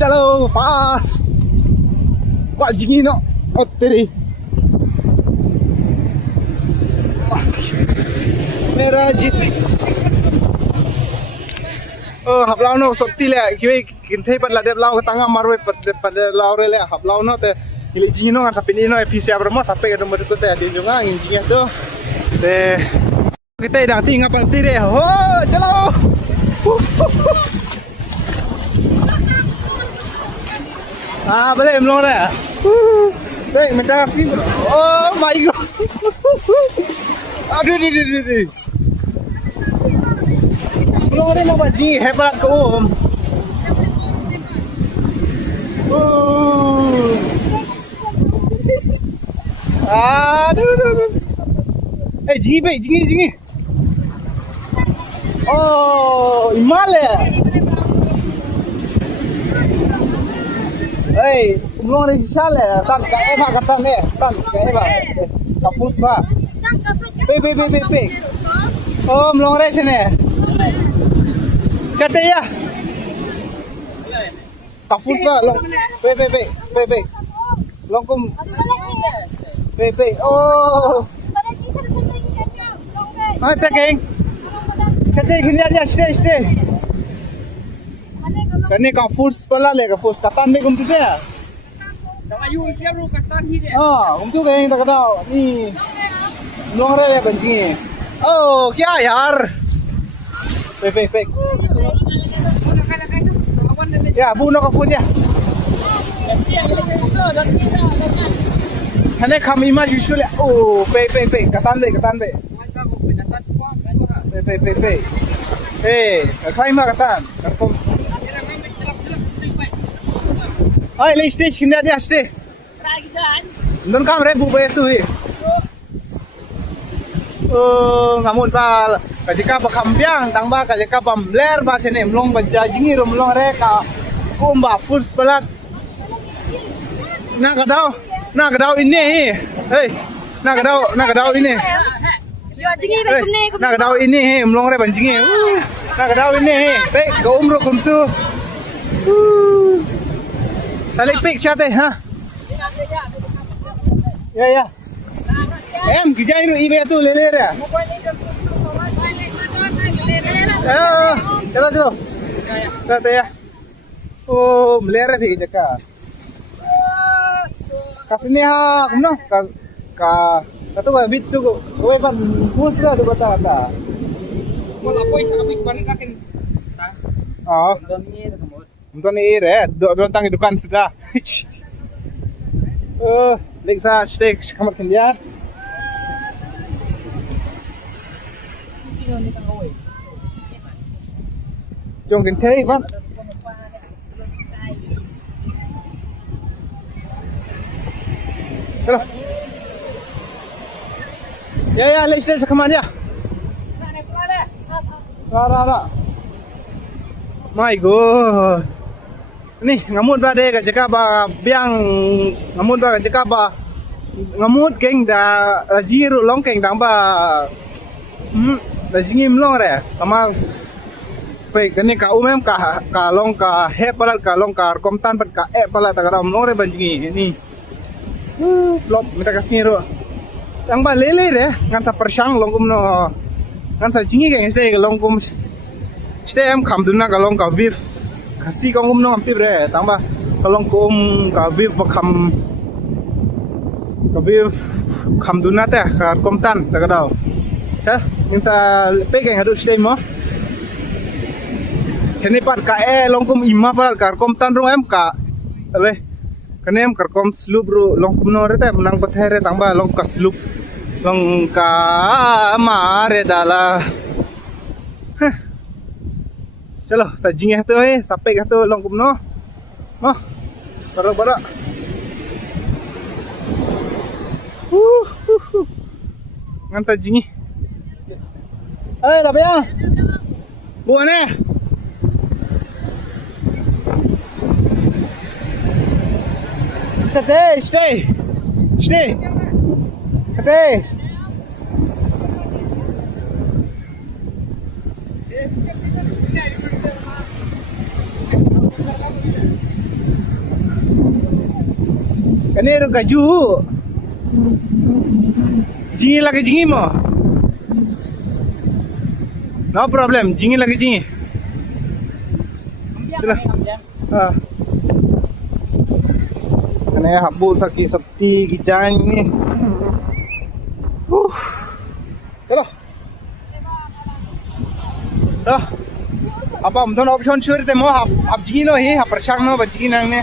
चलो fast. Wah jingi no. Oh teri. Merah jit. Oh hablau no sopti le. Kiwe kintei pat la dep lau tanga marwe pat lau le hablau no te. Ili jingi no ngan sapini no epi siap remo sampai ke nomor itu te di junga jingi tu. Te kita dah tinggal pat tiri. Oh chalo. Ah, boleh belum ada. Baik, minta kasih. Oh my god. Aduh, aduh. Belum ada nama ji, hebat ke om. Aduh. Jingi. Oh, Himalaya. Hey, belum ada sisa le, tan kayak apa kata le, tan kayak apa, kapus ba, pe. Oh, belum ada sini. Kata ya, kapus ba, long, pe, longkum, pe. Oh, ah, tak kata kini ada stay. Kani kapus pala le kapus katan me gum tu dia. Ayu siap lu katan hi dia. Gum tu kayak tak ada ni. Long re banjing. Oh, क्या यार? Pe. Ya, bu no kapus dia. Kani kami mah usually. Oh, pe. Katan be. Pe. Kami mah katan. Ay, le stage kini dia stage. Don kam re bu be tu hi. Oh, ngamun pa kajika ba kambyang tangba kajika ba mler ba chene mlong ba jingi ro mlong re ka kumba full pelat. Na gadau ini hi. Hey, na gadau ini. Yo jingi be kumne. Na gadau ini hi mlong re ban jingi. Na gadau ini hi. Pe go umro kum tu. Tali pick chate ha. Ya. Em kijai ru ibe tu le re. Chalo. Kata ya. Oh, melera thi jaka. Kasini ha, kumno ka tu ka bit tu kowe ban bus la tu kata. Kalau koi habis balik akan. Oh. Untuk ni re, dontang dukan sudah. Oh, leksa steak kamat kendiar. Jom kentei, bang. Hello. Ya, let's stay sekaman ya. Ra. My god. Ni ngamut ba de ka ba biang ngamut ba ka ba ngamut keng da jiru long keng dang ba da jingim long re ama pe kani ka umem ka long ka he palat ka long ka kom tan pat ka palat ta long re banjingi ni flop minta kasih ro dang ba lele re ngan ta persang long kum no ngan ta jingi keng stay long kum stay em kham duna ka long ka beef kasih kong no ampir re tambah kalong kum ka beef bakam ka beef kham duna ta ka kom tan ta ka daw cha insa pe keng hadu stay mo cheni pat ka long kum imma pat ka kom tan ro em ka ale kanem ka kom slup ro long kum no re ta menang pathere tambah long ka slup long ka mare dala Chalo, sajing tu sampai ke tu long kum no. Noh. Barak. Ngan sajing ni. Eh, dah ya. Buat ni. Stay. Kate. Ini ada kaju. Jingi lagi jingi mo. No problem, jingi lagi jingi. Sila. Ini habu sakit sakti kijang ni. Chalo. Dah. Apa mungkin option curi temu hab jingi no hi hab persang no bajingi nang ne.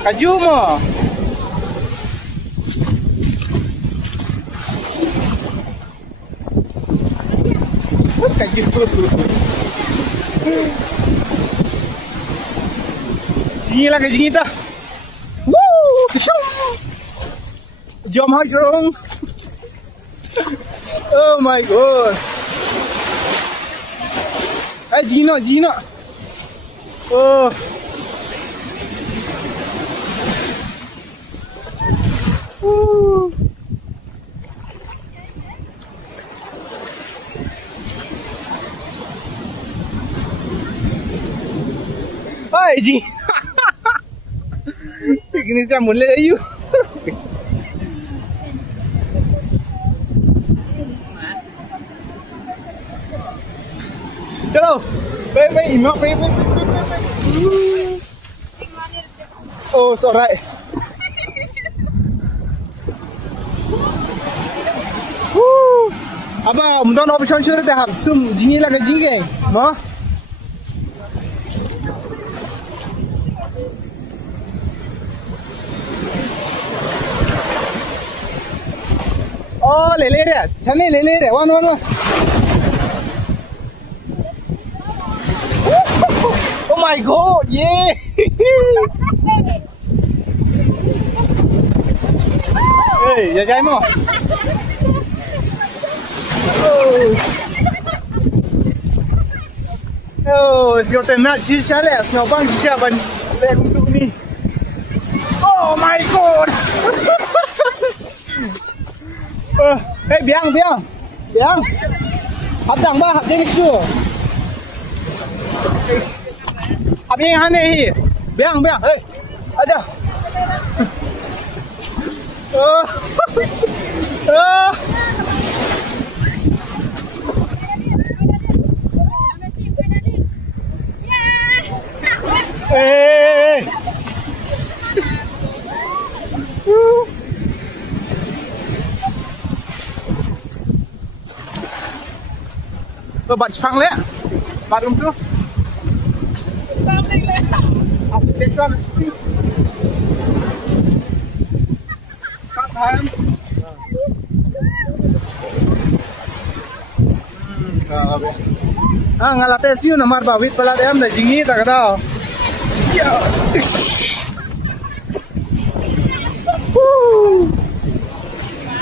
Kaju mo. Kaju. Jingi lah ke jingi ta. Woo! Jom hai jom. Oh my god. Eh Gino, Gino. Oh. Hai Gino. Ini saya mulai ayu. Chalo. Wait, imak, wait. Oh, it's alright. Apa, mungkin option sure deh, sum jingi lagi jingi, no? Oh, lele deh, chane lele deh, one. Oh my god, yeah! Hey, jajai mo. Oh, siapa tenat sisa le, siapa bang sisa ban le untuk ni. Oh my god! Hey, biang. Hadang ba, jenis tu. Apa yang aneh ni? Biang. Hey, ada. Oh. Hey. Tôi bật phăng lẽ. Bật đúng chưa? Update on speed. Cut time. Ngalate siu namar bawit pala dem da jingi tak ada.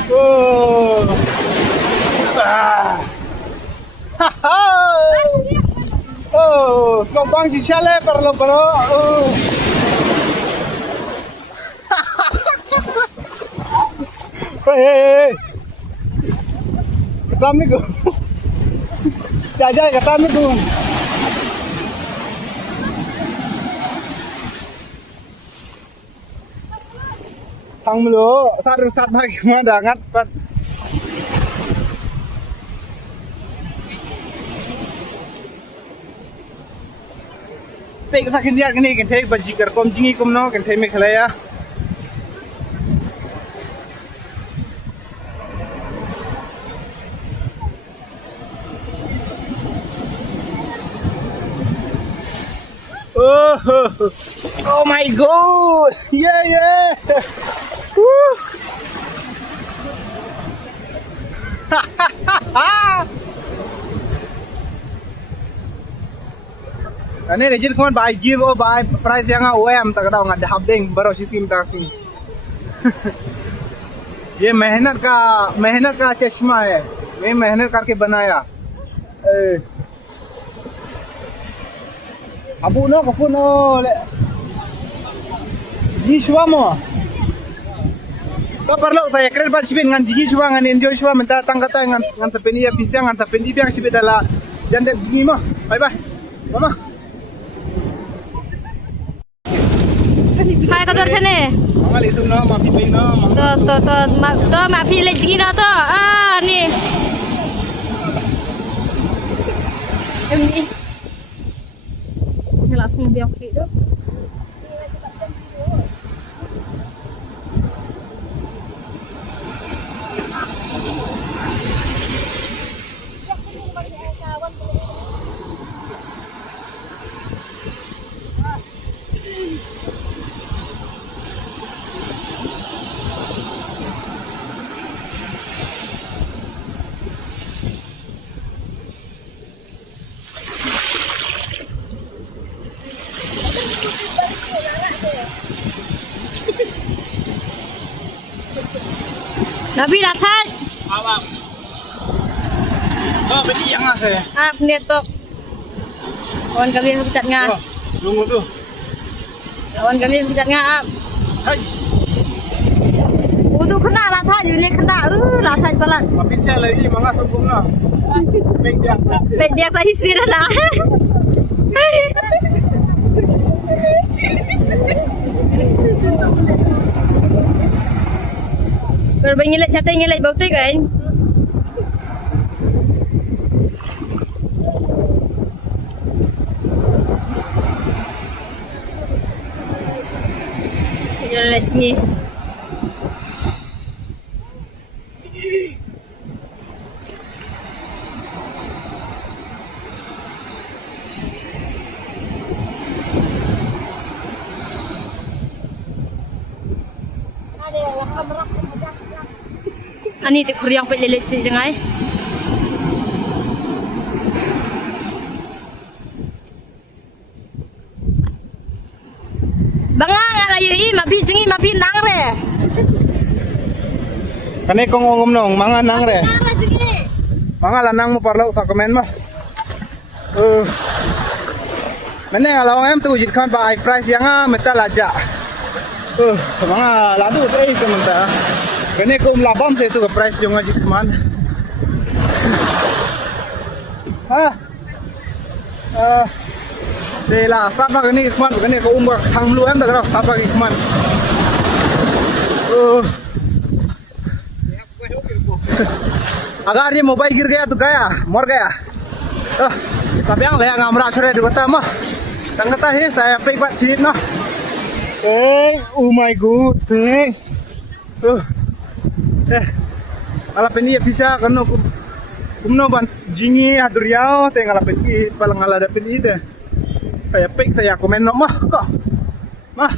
Oh. Oh, sekarang si Chale perlu. Oh. Hey. Ketam ni ko. Jajai ketam ni ko. Tang mulu, sat bagi mana ngat pat. Take sakin dia kini kan take baji kerkom jingi kumno kan take mekhlaya. Oh my god! Yeah! Woo! Ini rejil kawan buy give or buy price yang OM tak ada nggak habdeng baru sih tak sih. ये मेहनत का चश्मा है मैं मेहनत करके बनाया abu no le ji shwa mo to perlu saya kredit bat sibin ngan ji shwa ngan enjoy shwa minta tangkata ngan tapeni ya pisang ngan tapeni biang sibin dala jandep ji mo bye mama Hai kau tuh sini. Mga lisum no, mapiping no. Tuh mak pilih jengin tuh. Ah nih. Ini langsung biar itu. Nabi datang. Awang. Oh, beli yang saya. Ah, netok. Kawan kami pecat ngah. Oh, tunggu tuh. Kawan kami pecat ngah. Hai. Udah kena rasa je ni kena. Rasa pelan. Tapi saya lagi mga sumbong na. Big dia. Baik dia saya sirah lah. Berbingilat satu ngilat bau tu kan? Jalan sini. Ani ti kuryang pa lelet si jangay. Banga ngalayo mabi jengi mabi nang re. Kani kong ngom nong mga nang re. Nang jengi. Mga lanang mo parlo sa komen mo. Mene alaw em tu jit kan ba price yang meta laja. Mga ladu ay kamanta. Kani ko labam te tu price jong jit man. De la sapa kani ikman kani ko thang lu em da sapa ikman. अगर ये मोबाइल गिर गया तो गया मर गया tapi yang layak ngamrak sore di kota mah tangkata he saya pek bat cit nah oh my god ala peni bisa kanu kumno ban jingi haduriao te ngala peni palang ngala da peni te saya pek saya komen no mah kok mah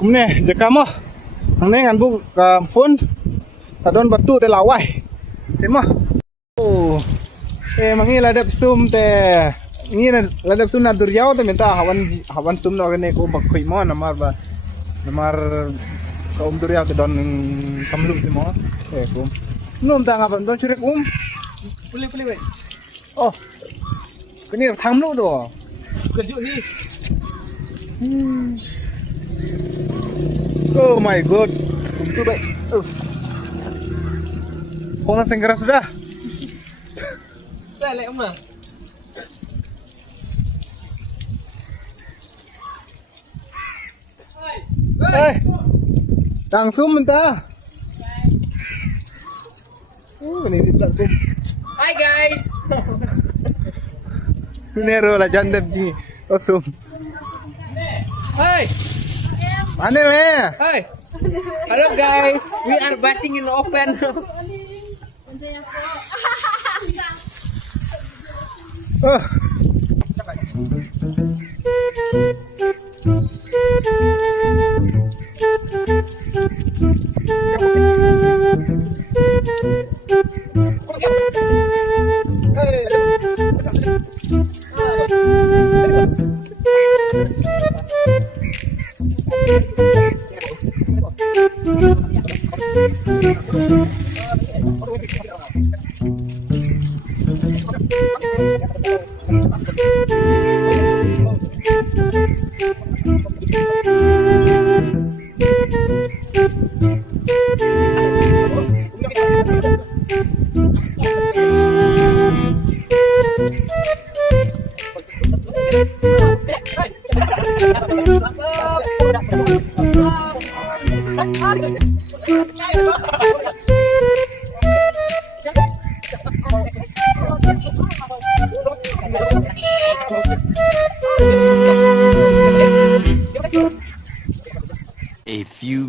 kumne jaka mah ang ngan bu phone tadon batu te lawai tema oh mangi ladap sum te ni ladap sum na duryao te minta hawan sum no ne ko bakhoi mo namar ka duryao te don kamlu te mo ko num ta ngapan don chure puli we oh kini thamlu do kerja ni oh my god itu baik Kona segera sudah. Saya lek mah. Hey. Langsung minta. Ini langsung. Hi guys. Nero lah jandep ji. Osum. Hi. Mana me? Hi. Hello guys. We are batting in the open. Oh.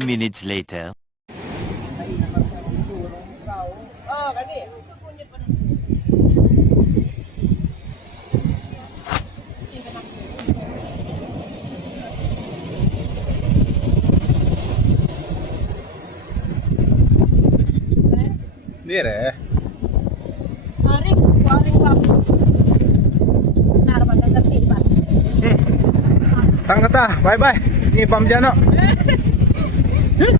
minutes later. Dire. Waring lang. Naraman na tiba. Tangkata, bye bye. Ni pam dyan no.